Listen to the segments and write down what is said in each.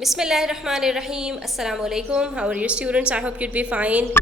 बिस्मिल्लाहिर्रहमानिर्रहीम अस्सलाम वालेकुम। How are you students? I hope you'd be fine.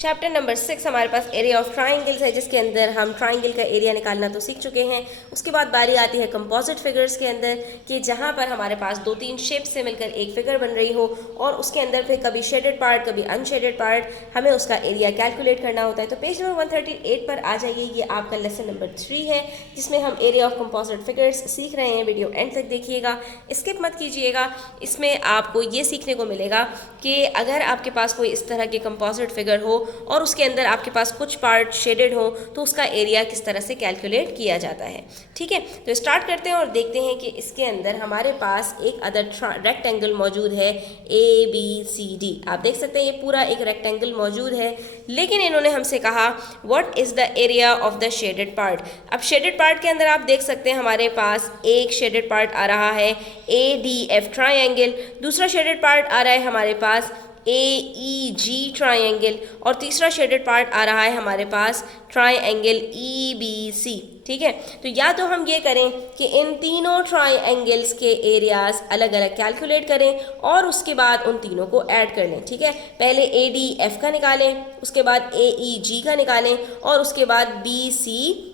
Chapter number 6 हमारे पास एरिया ऑफ ट्राइंगल्स है, जिसके अंदर हम ट्राइंगल का एरिया निकालना तो सीख चुके हैं। उसके बाद बारी आती है कंपोजिट फिगर्स के अंदर कि जहाँ पर हमारे पास दो तीन शेप्स से मिलकर एक फिगर बन रही हो और उसके अंदर फिर कभी शेडेड पार्ट कभी अनशेडेड पार्ट, हमें उसका एरिया कैलकुलेट करना होता है। तो पेज नंबर 138 पर आ जाइए। ये आपका लेसन नंबर 3 है, जिसमें हम एरिया ऑफ कंपोजिट फिगर्स सीख रहे हैं। वीडियो एंड तक देखिएगा, स्किप मत कीजिएगा। इसमें आपको ये सीखने को मिलेगा कि अगर आपके पास कोई इस तरह की कंपोजिट फिगर हो और उसके अंदर आपके पास कुछ पार्ट शेडेड हो तो उसका एरिया किस तरह से कैलकुलेट किया जाता है। ठीक है, तो स्टार्ट करते हैं और देखते हैं कि इसके अंदर हमारे पास एक अदर रेक्टेंगल मौजूद है ABCD। आप देख सकते हैं ये पूरा एक रेक्टेंगल मौजूद है, लेकिन इन्होंने हमसे कहा what is the area of the shaded part. अब शेडेड पार्ट के अंदर आप देख सकते हैं हमारे पास एक शेडेड पार्ट आ रहा है ADF ट्राइंगल, दूसरा शेडेड पार्ट आ रहा है हमारे पास AEG ट्राइंगल और तीसरा शेडेड पार्ट आ रहा है हमारे पास ट्राइंगल EBC। ठीक है, तो या तो हम ये करें कि इन तीनों ट्राइंगल्स के एरियाज अलग अलग कैलकुलेट करें और उसके बाद उन तीनों को ऐड कर लें। ठीक है, पहले ADF का निकालें, उसके बाद AEG का निकालें और उसके बाद BCE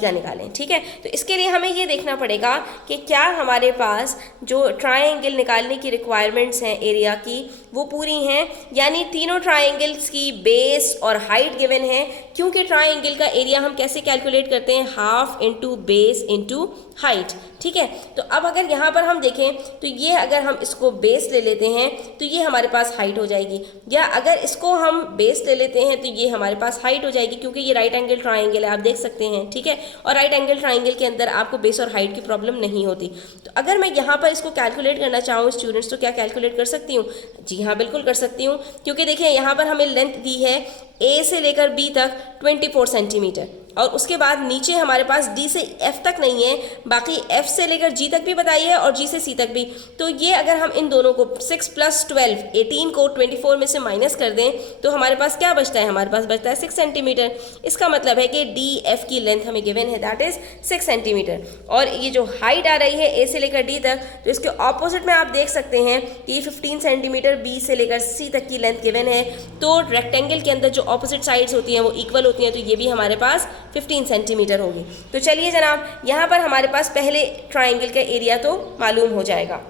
का निकालें। ठीक है, तो इसके लिए हमें ये देखना पड़ेगा कि क्या हमारे पास जो ट्राइंगल निकालने की रिक्वायरमेंट्स हैं एरिया की वो पूरी हैं, यानी तीनों ट्राइंगल्स की बेस और हाइट गिवन है। क्योंकि ट्राइंगल का एरिया हम कैसे कैलकुलेट करते हैं, half into base into height. ठीक है, तो अब अगर यहाँ पर हम देखें तो ये अगर हम इसको बेस ले लेते हैं तो ये हमारे पास हाइट हो जाएगी, या अगर इसको हम बेस ले लेते हैं तो ये हमारे पास हाइट हो जाएगी, क्योंकि ये राइट एंगल ट्राइंगल है, आप देख सकते हैं। ठीक है, और राइट एंगल ट्राइंगल के अंदर आपको बेस और हाइट की प्रॉब्लम नहीं होती। तो अगर मैं यहाँ पर इसको कैलकुलेट करना चाहूँ स्टूडेंट्स, तो क्या कैलकुलेट कर सकती हूँ? जी हाँ, बिल्कुल कर सकती हूँ, क्योंकि देखिए यहाँ पर हमें लेंथ दी है A से लेकर B तक 24 सेंटीमीटर और उसके बाद नीचे हमारे पास D से F तक नहीं है, बाकी F से लेकर G तक भी बताई है और G से C तक भी। तो ये अगर हम इन दोनों को 6 + 12 18 को 24 में से माइनस कर दें तो हमारे पास क्या बचता है? हमारे पास बचता है 6 सेंटीमीटर। इसका मतलब है कि DF की लेंथ हमें गिवन है, दैट इज 6 सेंटीमीटर। और ये जो हाइट आ रही है A से लेकर D तक, तो इसके ऑपोजिट में आप देख सकते हैं कि 15 सेंटीमीटर B से लेकर C तक की लेंथ गिवन है। तो रेक्टेंगल के अंदर जो ऑपोजिट साइड्स होती हैं वो इक्वल होती हैं, तो ये भी हमारे पास 15 सेंटीमीटर होगी। तो चलिए जनाब, यहाँ पर हमारे पास पहले ट्राइंगल का एरिया तो मालूम हो जाएगा।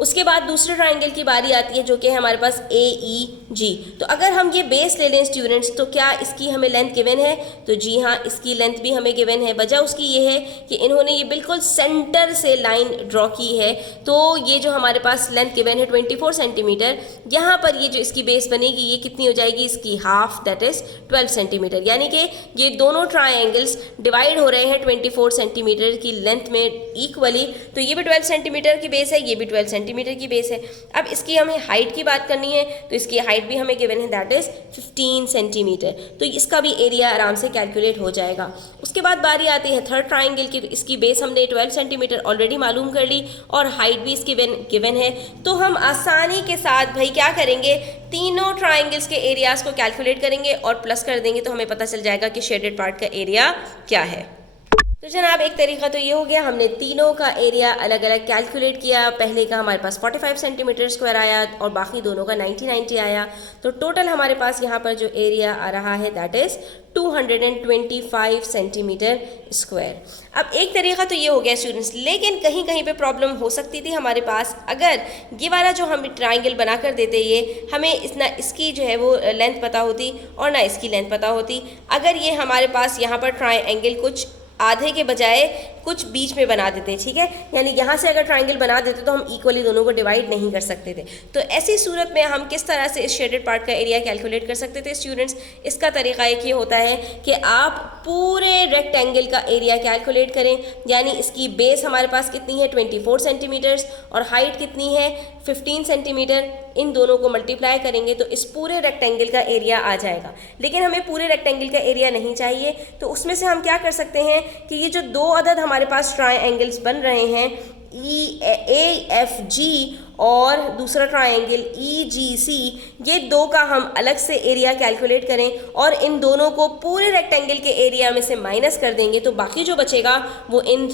उसके बाद दूसरे ट्राइंगल की बारी आती है जो कि है हमारे पास AEG। तो अगर हम ये बेस ले लें स्टूडेंट्स, तो क्या इसकी हमें लेंथ गिवन है? तो जी हाँ, इसकी लेंथ भी हमें गिवन है। वजह उसकी ये है कि इन्होंने ये बिल्कुल सेंटर से लाइन ड्रॉ की है, तो ये जो हमारे पास लेंथ गिवन है 24 सेंटीमीटर, यहाँ पर ये जो इसकी बेस बनेगी ये कितनी हो जाएगी? इसकी हाफ, दैट इज 12 सेंटीमीटर। यानी कि ये दोनों ट्राइंगल्स डिवाइड हो रहे हैं 24 सेंटीमीटर की लेंथ में इक्वली। तो ये भी 12 सेंटीमीटर की बेस है, ये भी 12 सेंटीमीटर की बेस है। अब इसकी हमें हाइट की बात करनी है, तो इसकी हाइट भी हमें गिवन है, दैट इज 15 सेंटीमीटर। तो इसका भी एरिया आराम से कैलकुलेट हो जाएगा। उसके बाद बारी आती है थर्ड ट्राइंगल की। इसकी बेस हमने 12 सेंटीमीटर ऑलरेडी मालूम कर ली और हाइट भी इसकी गिवन है। तो हम आसानी के साथ भाई क्या करेंगे, तीनों ट्राइंगल्स के एरियाज को कैलकुलेट करेंगे और प्लस कर देंगे, तो हमें पता चल जाएगा कि शेडेड पार्ट का एरिया क्या है। तो जनाब, एक तरीका तो ये हो गया, हमने तीनों का एरिया अलग अलग कैलकुलेट किया। पहले का हमारे पास 45 सेंटीमीटर स्क्वायर आया और बाकी दोनों का 90 आया। तो टोटल हमारे पास यहाँ पर जो एरिया आ रहा है दैट इज़ 225 सेंटीमीटर स्क्वायर। अब एक तरीका तो ये हो गया स्टूडेंट्स, लेकिन कहीं कहीं पे प्रॉब्लम हो सकती थी हमारे पास। अगर ये वाला जो हम ट्राइंगल बना कर देते, ये हमें ना इसकी जो है वो लेंथ पता होती और ना इसकी लेंथ पता होती। अगर ये हमारे पास यहाँ पर ट्राइंगल कुछ आधे के बजाय कुछ बीच में बना देते, ठीक है, यानी यहाँ से अगर ट्राइंगल बना देते तो हम इक्वली दोनों को डिवाइड नहीं कर सकते थे। तो ऐसी सूरत में हम किस तरह से इस शेडेड पार्ट का एरिया कैलकुलेट कर सकते थे स्टूडेंट्स? इसका तरीका एक ये होता है कि आप पूरे रेक्टेंगल का एरिया कैलकुलेट करें, यानी इसकी बेस हमारे पास कितनी है 24 सेंटीमीटर्स और हाइट कितनी है 15 सेंटीमीटर। इन दोनों को मल्टीप्लाई करेंगे तो इस पूरे रेक्टेंगल का एरिया आ जाएगा। लेकिन हमें पूरे रेक्टेंगल का एरिया नहीं चाहिए, तो उसमें से हम क्या कर सकते हैं कि ये जो दो अदद हमारे पास ट्राइंगल्स बन रहे हैं AFG और दूसरा ट्रायंगल EGC, ये दो का हम अलग से एरिया कैलकुलेट करें और इन दोनों को पूरे रेक्टेंगल के एरिया में से माइनस कर देंगे तो बाकी जो बचेगा वो इन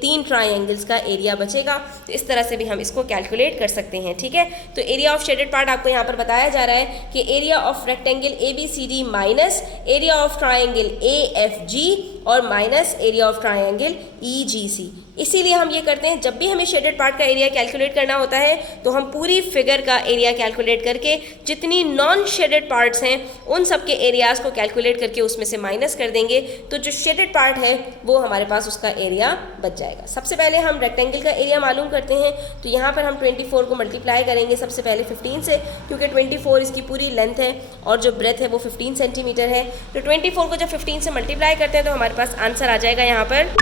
तीन ट्रायंगल्स का एरिया बचेगा। तो इस तरह से भी हम इसको कैलकुलेट कर सकते हैं। ठीक है, तो एरिया ऑफ शेडेड पार्ट आपको यहाँ पर बताया जा रहा है कि area of rectangle ABCD minus area of triangle AFG और minus area of triangle EGC। इसीलिए हम ये करते हैं, जब भी हमें शेडेड पार्ट का एरिया कैलकुलेट करना होता है तो हम पूरी फिगर का एरिया कैलकुलेट करके जितनी नॉन शेडेड पार्ट्स हैं उन सब के एरियाज को कैलकुलेट करके उसमें से माइनस कर देंगे तो जो शेडेड पार्ट है वो हमारे पास उसका एरिया बच जाएगा। सबसे पहले हम रेक्टेंगल का एरिया मालूम करते हैं, तो यहाँ पर हम 24 को मल्टीप्लाई करेंगे सबसे पहले 15 से, क्योंकि 24 इसकी पूरी लेंथ है और जो ब्रेथ है वो 15 सेंटीमीटर है। तो 24 को जब 15 से मल्टीप्लाई करते हैं तो हमारे पास आंसर आ जाएगा यहाँ पर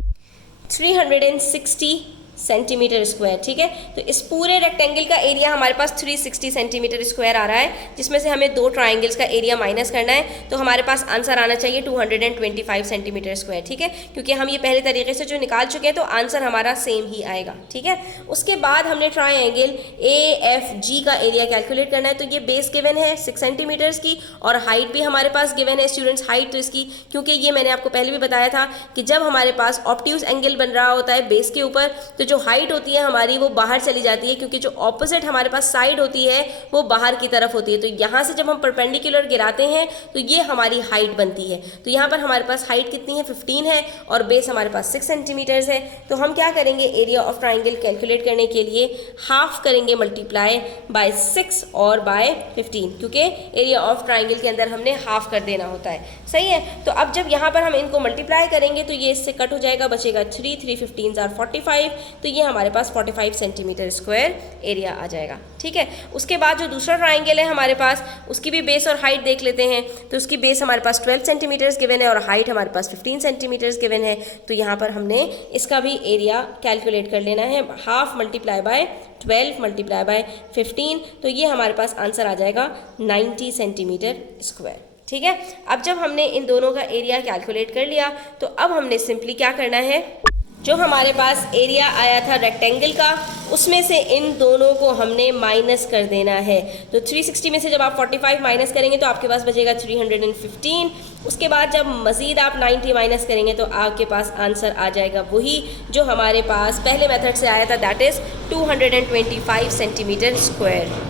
360 सेंटीमीटर स्क्वायर। ठीक है, तो इस पूरे रेक्टेंगल का एरिया हमारे पास 360 सेंटीमीटर स्क्वायर आ रहा है, जिसमें से हमें दो ट्राइंगल्स का एरिया माइनस करना है, तो हमारे पास आंसर आना चाहिए 225 सेंटीमीटर स्क्वायर। ठीक है, क्योंकि हम ये पहले तरीके से जो निकाल चुके हैं तो आंसर हमारा सेम ही आएगा। ठीक है, उसके बाद हमने ट्राइंगल AFG का एरिया कैलकुलेट करना है, तो ये बेस गिवन है 6 सेंटीमीटर्स की और हाइट भी हमारे पास गिवन है स्टूडेंट्स। हाइट तो इसकी, क्योंकि ये मैंने आपको पहले भी बताया था कि जब हमारे पास ऑब्ट्यूज एंगल बन रहा होता है बेस के ऊपर तो जो हाइट होती है हमारी वो बाहर चली जाती है, क्योंकि जो ऑपोजिट हमारे पास साइड होती है वो बाहर की तरफ होती है। तो यहाँ से जब हम परपेंडिकुलर गिराते हैं तो ये हमारी हाइट बनती है। तो यहाँ पर हमारे पास हाइट कितनी है 15 है और बेस हमारे पास 6 सेंटीमीटर्स है। तो हम क्या करेंगे, एरिया ऑफ ट्राइंगल कैलकुलेट करने के लिए हाफ करेंगे मल्टीप्लाई बाय 6 और बाय 15, क्योंकि एरिया ऑफ ट्राइंगल के अंदर हमने हाफ कर देना होता है। सही है, तो अब जब यहाँ पर हम इनको मल्टीप्लाई करेंगे तो ये इससे कट हो जाएगा, बचेगा 3 15 are 45, तो ये हमारे पास 45 सेंटीमीटर स्क्वायर एरिया आ जाएगा। ठीक है, उसके बाद जो दूसरा ट्राइंगल है हमारे पास उसकी भी बेस और हाइट देख लेते हैं। तो उसकी बेस हमारे पास 12 सेंटीमीटर्स गिवन है और हाइट हमारे पास 15 सेंटीमीटर्स गिवन है। तो यहाँ पर हमने इसका भी एरिया कैलकुलेट कर लेना है, half multiply by 12 multiply by 15, तो ये हमारे पास आंसर आ जाएगा 90 सेंटीमीटर स्क्वायर। ठीक है, अब जब हमने इन दोनों का एरिया कैलकुलेट कर लिया तो अब हमने सिंपली क्या करना है, जो हमारे पास एरिया आया था रेक्टेंगल का उसमें से इन दोनों को हमने माइनस कर देना है। तो 360 में से जब आप 45 माइनस करेंगे तो आपके पास बचेगा 315। उसके बाद जब मज़ीद आप 90 माइनस करेंगे तो आपके पास आंसर आ जाएगा वही जो हमारे पास पहले मेथड से आया था, दैट इज़ 225 सेंटीमीटर स्क्वायर।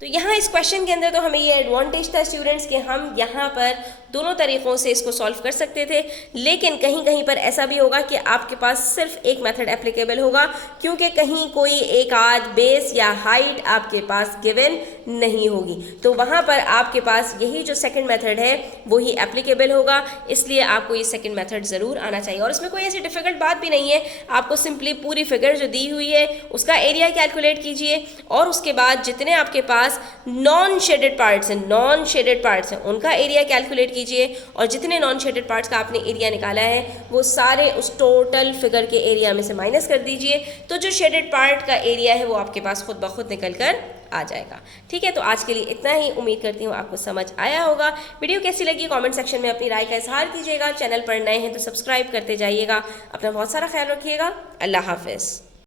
तो यहाँ इस क्वेश्चन के अंदर तो हमें ये एडवांटेज था स्टूडेंट्स कि हम यहाँ पर दोनों तरीक़ों से इसको सॉल्व कर सकते थे, लेकिन कहीं कहीं पर ऐसा भी होगा कि आपके पास सिर्फ एक मेथड एप्लीकेबल होगा, क्योंकि कहीं कोई एक आध बेस या हाइट आपके पास गिवन नहीं होगी, तो वहाँ पर आपके पास यही जो सेकंड मेथड है वही एप्लीकेबल होगा। इसलिए आपको ये सेकंड मेथड ज़रूर आना चाहिए और इसमें कोई ऐसी डिफ़िकल्ट बात भी नहीं है। आपको सिंपली पूरी फिगर जो दी हुई है उसका एरिया कैलकुलेट कीजिए और उसके बाद जितने आपके पास नॉन शेडेड पार्ट्स हैं उनका एरिया कैलकुलेट कीजिए और जितने नॉन शेडेड पार्ट्स का आपने एरिया निकाला है वो सारे उस टोटल फिगर के एरिया में से माइनस कर दीजिए, तो जो शेडेड पार्ट का एरिया है वो आपके पास खुद ब खुद निकल कर आ जाएगा। ठीक है, तो आज के लिए इतना ही। उम्मीद करती हूँ आपको समझ आया होगा। वीडियो कैसी लगी कमेंट सेक्शन में अपनी राय का इजहार कीजिएगा। चैनल पर नए हैं तो सब्सक्राइब करते जाइएगा। अपना बहुत सारा ख्याल रखिएगा। अल्लाह हाफिज़।